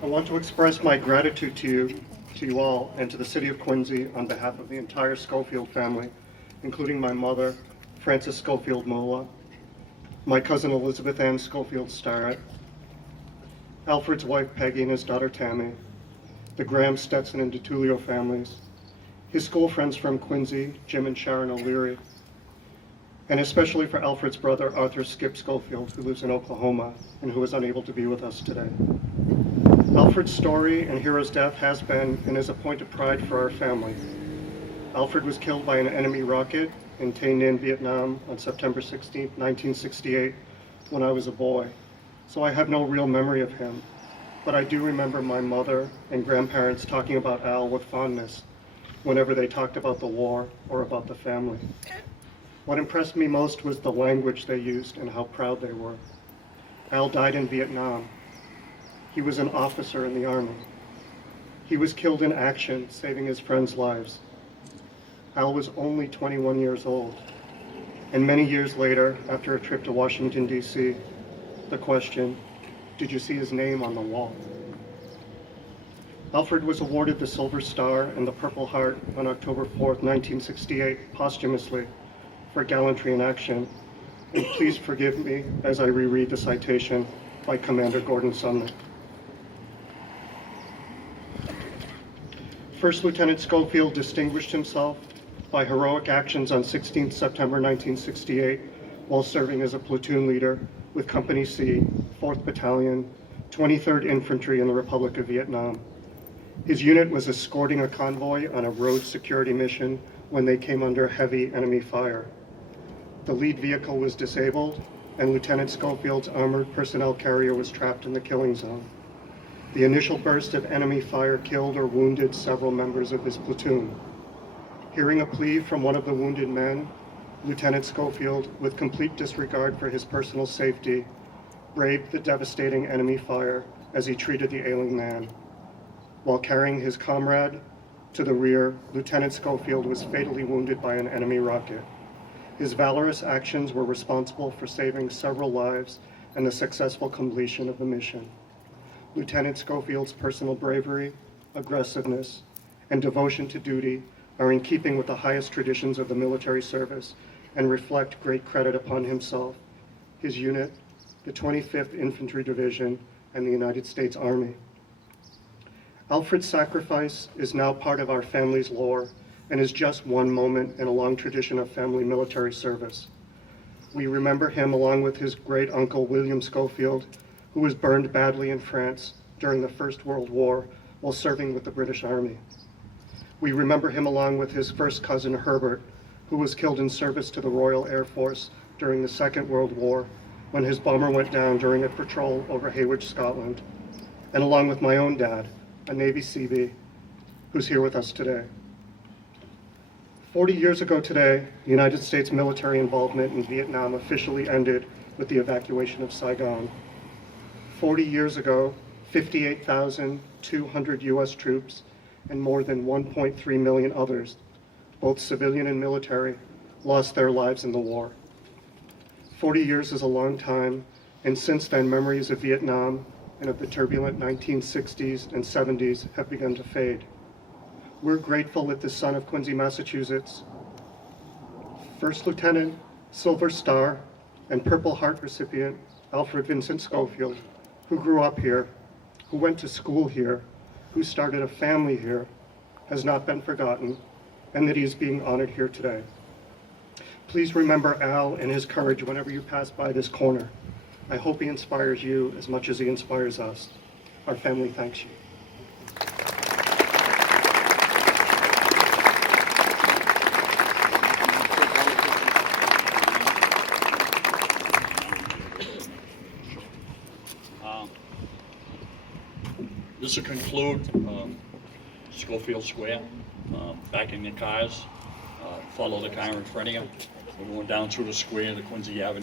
I want to express my gratitude to you all, and to the city of Quincy on behalf of the entire Schofield family, including my mother, Frances Schofield Molla, my cousin Elizabeth Ann Schofield Starrett, Alfred's wife Peggy and his daughter Tammy, the Graham, Stetson, and DeTulio families, his school friends from Quincy, Jim and Sharon O'Leary, and especially for Alfred's brother Arthur Skip Schofield, who lives in Oklahoma and who is unable to be with us today. Alfred's story and hero's death has been and is a point of pride for our family. Alfred was killed by an enemy rocket in Tay Ninh, Vietnam on September 16, 1968, when I was a boy, so I have no real memory of him, but I do remember my mother and grandparents talking about Al with fondness whenever they talked about the war or about the family. What impressed me most was the language they used and how proud they were. Al died in Vietnam. He was an officer in the Army. He was killed in action, saving his friends' lives. Al was only 21 years old. And many years later, after a trip to Washington, D.C., the question, did you see his name on the wall? Alfred was awarded the Silver Star and the Purple Heart on October 4th, 1968, posthumously for gallantry in action. And please forgive me as I reread the citation by Commander Gordon Sumner. First Lieutenant Schofield distinguished himself by heroic actions on 16 September 1968 while serving as a platoon leader with Company C, 4th Battalion, 23rd Infantry in the Republic of Vietnam. His unit was escorting a convoy on a road security mission when they came under heavy enemy fire. The lead vehicle was disabled, and Lieutenant Schofield's armored personnel carrier was trapped in the killing zone. The initial burst of enemy fire killed or wounded several members of his platoon. Hearing a plea from one of the wounded men, Lieutenant Schofield, with complete disregard for his personal safety, braved the devastating enemy fire as he treated the ailing man. While carrying his comrade to the rear, Lieutenant Schofield was fatally wounded by an enemy rocket. His valorous actions were responsible for saving several lives and the successful completion of the mission. Lieutenant Schofield's personal bravery, aggressiveness, and devotion to duty are in keeping with the highest traditions of the military service and reflect great credit upon himself, his unit, the 25th Infantry Division, and the United States Army. Alfred's sacrifice is now part of our family's lore and is just one moment in a long tradition of family military service. We remember him along with his great uncle William Schofield, who was burned badly in France during the First World War while serving with the British Army. We remember him along with his first cousin Herbert, who was killed in service to the Royal Air Force during the Second World War when his bomber went down during a patrol over Hayward, Scotland, and along with my own dad, a Navy Seabee, who's here with us today. 40 years ago today, United States military involvement in Vietnam officially ended with the evacuation of Saigon. 40 years ago, 58,200 U.S. troops and more than 1.3 million others, both civilian and military, lost their lives in the war. 40 years is a long time, and since then memories of Vietnam and of the turbulent 1960s and 70s have begun to fade. We're grateful that the son of Quincy, Massachusetts, First Lieutenant, Silver Star, and Purple Heart recipient, Alfred Vincent Schofield, who grew up here, who went to school here, who started a family here, has not been forgotten, and that he is being honored here today. Please remember Al and his courage whenever you pass by this corner. I hope he inspires you as much as he inspires us. Our family thanks you. This will conclude Schofield Square. Back in your cars, follow the car in front of you. We're going down through the square to Quincy Avenue.